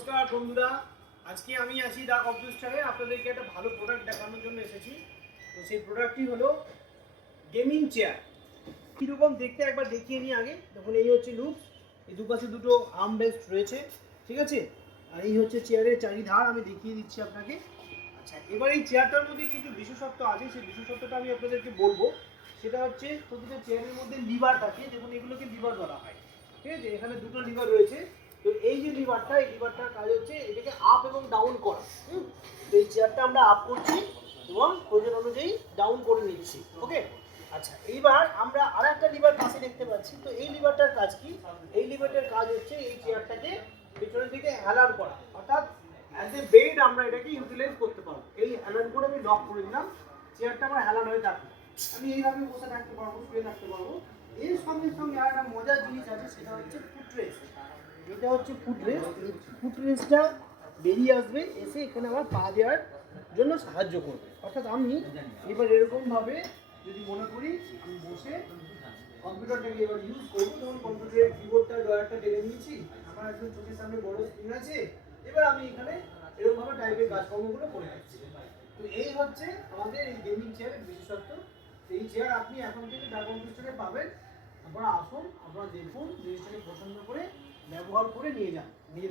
নমস্কার বন্ধুরা, আজকে আমি আছি দা কম্পিউটারে আপনাদেরকে একটা ভালো প্রোডাক্ট দেখানোর জন্য এসেছি। তো সেই প্রোডাক্টটি হলো গেমিং চেয়ার। কীরকম দেখতে একবার দেখিয়ে নিই আগে। দেখুন এই হচ্ছে লুকস, এই দুপাশে দুটো আর্ম রেস্ট রয়েছে, ঠিক আছে। আর এই হচ্ছে চেয়ারের চারিধার, আমি দেখিয়ে দিচ্ছি আপনাকে। আচ্ছা, এবার এই চেয়ারটার মধ্যে কিছু বিশেষত্ব আছে, সেই বিশেষত্বটা আমি আপনাদেরকে বলবো। সেটা হচ্ছে প্রতিটা চেয়ারের মধ্যে লিভার থাকে, দেখুন এগুলোকে লিভার বলা হয়, ঠিক আছে। এখানে দুটো লিভার রয়েছে। তো এই যে লিভারটা, এই লিভারটার কাজ হচ্ছে এটাকে আপ এবং ডাউন করা। তো এই চেয়ারটা আমরা আপ করছি এবং প্রয়োজন অনুযায়ী ডাউন করে নিচ্ছি, ওকে। আচ্ছা, এইবার আমরা আর একটা লিভার পাশে দেখতে পাচ্ছি। তো এই লিভারটার কাজ কি? এই লিভারটার কাজ হচ্ছে এই চেয়ারটাকে পেছনের দিকে হেলান করা, অর্থাৎ অ্যাজ এ বেড আমরা এটাকে ইউটিলাইজ করতে পারবো। এই হেলান করে আমি লক করে দিলাম, চেয়ারটা আমার হেলান হয়ে থাকবে। আমি এইভাবে বসে থাকতে পারবো, শুয়ে থাকতে পারবো। এর সঙ্গে সঙ্গে আর একটা মজার জিনিস আছে, সেটা হচ্ছে ফুটরেস্ট। এটা হচ্ছে ফুটরেস্ট। এই ফুটরেস্টটা বেরিয়ে আসবে, এসে এখানে আমার পা দেওয়ার জন্য সাহায্য করবে। অর্থাৎ আমি এবার এরকমভাবে যদি মনে করি আমি বসে কম্পিউটারটাকে এবার ইউজ করবো, তখন কম্পিউটারের কিবোর্ডটা ড্রয়ারটা টেনে নিয়েছি, আমার একদম চোখের সামনে বড় স্ক্রিন আছে। এবার আমি এখানে এরকমভাবে টাইপের কাজকর্মগুলো করে যাচ্ছি। তো এই হচ্ছে আমাদের এই গেমিং চেয়ারের বিশেষত্ব। এই চেয়ার আপনি এখন থেকে দা কম্পিউটারে পাবেন। আপনারা আসুন, আপনারা দেখুন, জিনিসটাকে পছন্দ করে ব্যবহার করে নিয়ে যান।